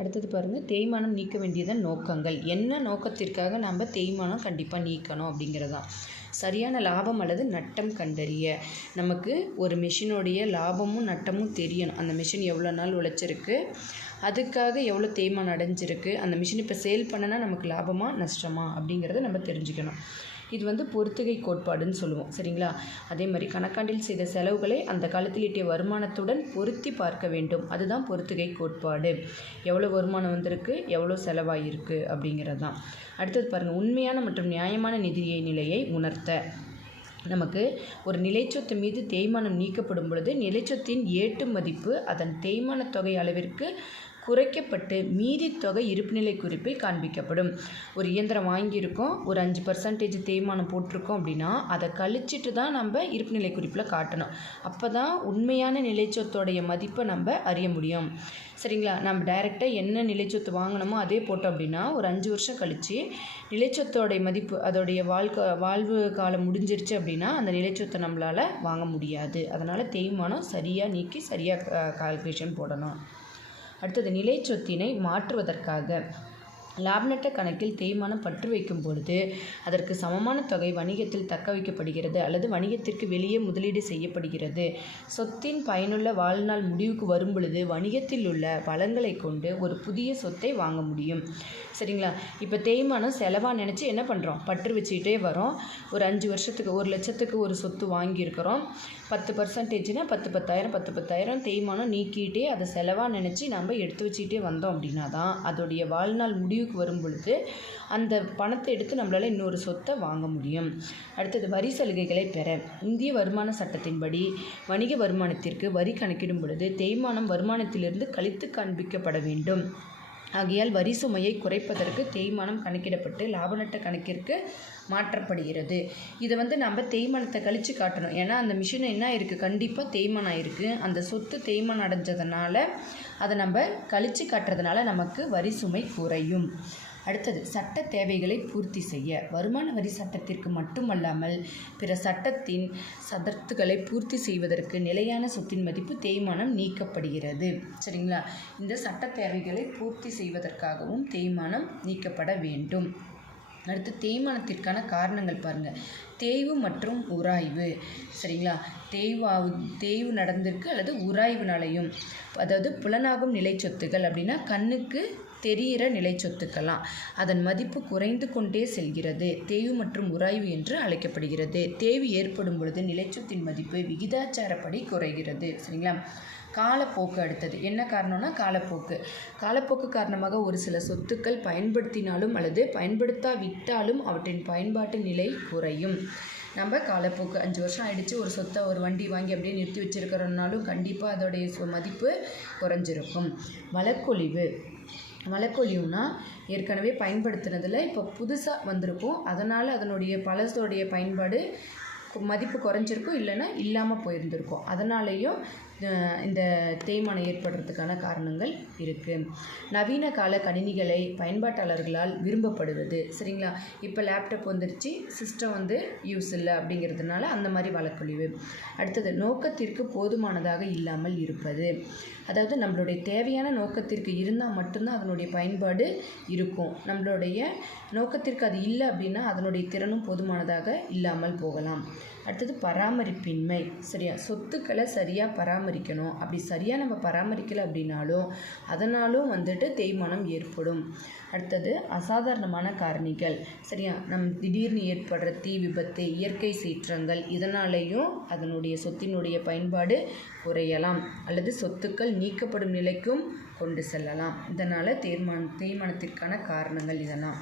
அடுத்தது பாருங்கள், தேய்மானம் நீக்க வேண்டியதன் நோக்கங்கள். என்ன நோக்கத்திற்காக நம்ம தேய்மானம் கண்டிப்பாக நீக்கணும் அப்படிங்கிறதான். சரியான லாபம் அல்லது நட்டம் கண்டறிய. நமக்கு ஒரு மிஷினுடைய லாபமும் நட்டமும் தெரியணும். அந்த மிஷின் எவ்வளோ நாள் உழைச்சிருக்கு, அதுக்காக எவ்வளோ தேய்மானம் அடைஞ்சிருக்கு, அந்த மிஷின் இப்போ சேல் பண்ணனா நமக்கு லாபமா நஷ்டமா அப்படிங்கிறத நம்ம தெரிஞ்சுக்கணும். இது பொறுத்துகை கோட்பாடுன்னு சொல்லுவோம். சரிங்களா? அதே மாதிரி கணக்காண்டில் செய்த செலவுகளை அந்த காலத்தில் ஈட்டிய வருமானத்துடன் பொருத்தி பார்க்க வேண்டும். அதுதான் பொறுத்துகை கோட்பாடு. எவ்வளோ வருமானம் வந்திருக்கு, எவ்வளோ செலவாகிருக்கு அப்படிங்கிறது தான். அடுத்தது பாருங்கள், உண்மையான மற்றும் நியாயமான நிதியை நிலையை உணர்த்த. நமக்கு ஒரு நிலைச்சொத்து மீது தேய்மானம் நீக்கப்படும் பொழுது நிலைச்சொத்தின் ஏட்டு மதிப்பு அதன் தேய்மான தொகை அளவிற்கு குறைக்கப்பட்டு மீதி தொகை இருப்புநிலை குறிப்பில் காண்பிக்கப்படும். ஒரு இயந்திரம் வாங்கியிருக்கோம், ஒரு 5% தேய்மானம் போட்டிருக்கோம் அப்படின்னா அதை கழிச்சிட்டு தான் நம்ம இருப்புநிலை குறிப்பில் காட்டணும். அப்போ தான் உண்மையான நிலைச்சொத்தோடைய மதிப்பை நம்ம அறிய முடியும். சரிங்களா? நம்ம டைரெக்டாக என்ன நிலைச்சொத்து வாங்கினோமோ அதே போட்டோம் அப்படின்னா ஒரு 5 வருஷம் கழித்து நிலைச்சொத்தோடைய மதிப்பு அதோடைய வாழ்வு காலம் முடிஞ்சிருச்சு அப்படின்னா அந்த நிலைச்சொத்தை நம்மளால் வாங்க முடியாது. அதனால் தேய்மானம் சரியாக நீக்கி சரியாக கால்குலேஷன் போடணும். அடுத்தது, நிலைச்சொத்தினை மாற்றுவதற்காக லாப நட்ட கணக்கில் தேய்மானம் பற்று வைக்கும் பொழுது அதற்கு சமமான தொகை வணிகத்தில் தக்க வைக்கப்படுகிறது அல்லது வணிகத்திற்கு வெளியே முதலீடு செய்யப்படுகிறது. சொத்தின் பயனுள்ள வாழ்நாள் முடிவுக்கு வரும் பொழுது வணிகத்தில் உள்ள வளங்களை கொண்டு ஒரு புதிய சொத்தை வாங்க முடியும். சரிங்களா? இப்போ தேய்மானம் செலவாக நினச்சி என்ன பண்ணுறோம், பற்று வச்சுக்கிட்டே வரோம். ஒரு 5 வருஷத்துக்கு 1 லட்சத்துக்கு ஒரு சொத்து வாங்கியிருக்கிறோம். 10%னா 10,000 தேய்மானம் நீக்கிட்டே அதை செலவாக நினச்சி நம்ம எடுத்து வச்சுக்கிட்டே வந்தோம் அப்படின்னா தான் அதோடைய வாழ்நாள் முடிவுக்கு வரும் பொழுது அந்த பணத்தை எடுத்து நம்மளால் இன்னொரு சொத்தை வாங்க முடியும். அடுத்தது, வரி சலுகைகளை பெற. இந்திய வருமான சட்டத்தின்படி வணிக வருமானத்திற்கு வரி கணக்கிடும் பொழுது தேய்மானம் வருமானத்திலிருந்து கழித்து காண்பிக்கப்பட வேண்டும். ஆகையால் வரி சுமையை குறைப்பதற்கு தேய்மானம் கணக்கிடப்பட்டு லாப நட்ட கணக்கிற்கு மாற்றப்படுகிறது. இதை நம்ம தேய்மானத்தை கழித்து காட்டணும். ஏன்னா அந்த மிஷின் என்ன ஆயிருக்கு, கண்டிப்பாக தேய்மானம் ஆயிருக்கு. அந்த சொத்து தேய்மானம் அடைஞ்சதுனால அதை நம்ம கழித்து காட்டுறதுனால நமக்கு வரி சுமை குறையும். அடுத்தது, சட்ட தேவைகளை பூர்த்தி செய்ய. வருமான வரி சட்டத்திற்கு மட்டுமல்லாமல் பிற சட்டத்தின் சதர்த்துகளை பூர்த்தி செய்வதற்கு நிலையான சொத்தின் மதிப்பு தேய்மானம் நீக்கப்படுகிறது. சரிங்களா? இந்த சட்ட தேவைகளை பூர்த்தி செய்வதற்காகவும் தேய்மானம் நீக்கப்பட வேண்டும். அடுத்து, தேய்மானத்திற்கான காரணங்கள் பாருங்கள். தேய்வு மற்றும் உராய்வு. சரிங்களா? தேய்வு நடந்திருக்கு அல்லது உராய்வுனாலையும், அதாவது புலனாகும் நிலை சொத்துக்கள் அப்படின்னா கண்ணுக்கு தெரிகிற நிலை சொத்துக்கெல்லாம் அதன் மதிப்பு குறைந்து கொண்டே செல்கிறது. தேய்வு மற்றும் உராய்வு என்று அழைக்கப்படுகிறது. தேய்வு ஏற்படும் பொழுது நிலைச்சொத்தின் மதிப்பு விகிதாச்சாரப்படி குறைகிறது. சரிங்களா? காலப்போக்கு. அடுத்தது என்ன காரணம்னா காலப்போக்கு காரணமாக ஒரு சில சொத்துக்கள் பயன்படுத்தினாலும் அல்லது பயன்படுத்தாவிட்டாலும் அவற்றின் பயன்பாட்டு நிலை குறையும். நம்ம காலப்போக்கு 5 வருஷம் ஆகிடுச்சு, ஒரு சொத்தை ஒரு வண்டி வாங்கி அப்படியே நிறுத்தி வச்சுருக்கிறோம்னாலும் கண்டிப்பாக அதோடைய மதிப்பு குறைஞ்சிருக்கும். வழக்கொழிவுனா ஏற்கனவே பயன்படுத்துனதில் இப்போ புதுசாக வந்திருக்கும், அதனால் அதனுடைய பழசோடைய பயன்பாடு மதிப்பு குறைஞ்சிருக்கும், இல்லைன்னா இல்லாமல் போயிருந்திருக்கும். அதனாலேயும் இந்த தேய்மானம் ஏற்படுறதுக்கான காரணங்கள் இருக்குது. நவீன கால கணினிகளை பயன்பாட்டாளர்களால் விரும்பப்படுவது. சரிங்களா? இப்போ லேப்டாப் வந்துருச்சு, சிஸ்டம் யூஸ் இல்லை அப்படிங்கிறதுனால அந்த மாதிரி வழக்கொழிவு. அடுத்தது, நோக்கத்திற்கு போதுமானதாக இல்லாமல் இருப்பது. அதாவது நம்மளுடைய தேவையான நோக்கத்திற்கு இருந்தால் மட்டும்தான் அதனுடைய பயன்பாடு இருக்கும். நம்மளுடைய நோக்கத்திற்கு அது இல்லை அப்படின்னா அதனுடைய திறனும் போதுமானதாக இல்லாமல் போகலாம். அடுத்தது, பராமரிப்பின்மை. சரியா? சொத்துக்களை சரியாக பராமரிக்கணும். அப்படி சரியாக நம்ம பராமரிக்கலை அப்படின்னாலும் அதனாலும் தேய்மானம் ஏற்படும். அடுத்தது, அசாதாரணமான காரணிகள். சரியா? திடீர்னு ஏற்படுற தீ விபத்து, இயற்கை சீற்றங்கள், இதனாலேயும் அதனுடைய சொத்தினுடைய பயன்பாடு குறையலாம் அல்லது சொத்துக்கள் நீக்கப்படும் நிலைக்கும் கொண்டு செல்லலாம். இதனால் தேய்மானத்திற்கான காரணங்கள் இதெல்லாம்.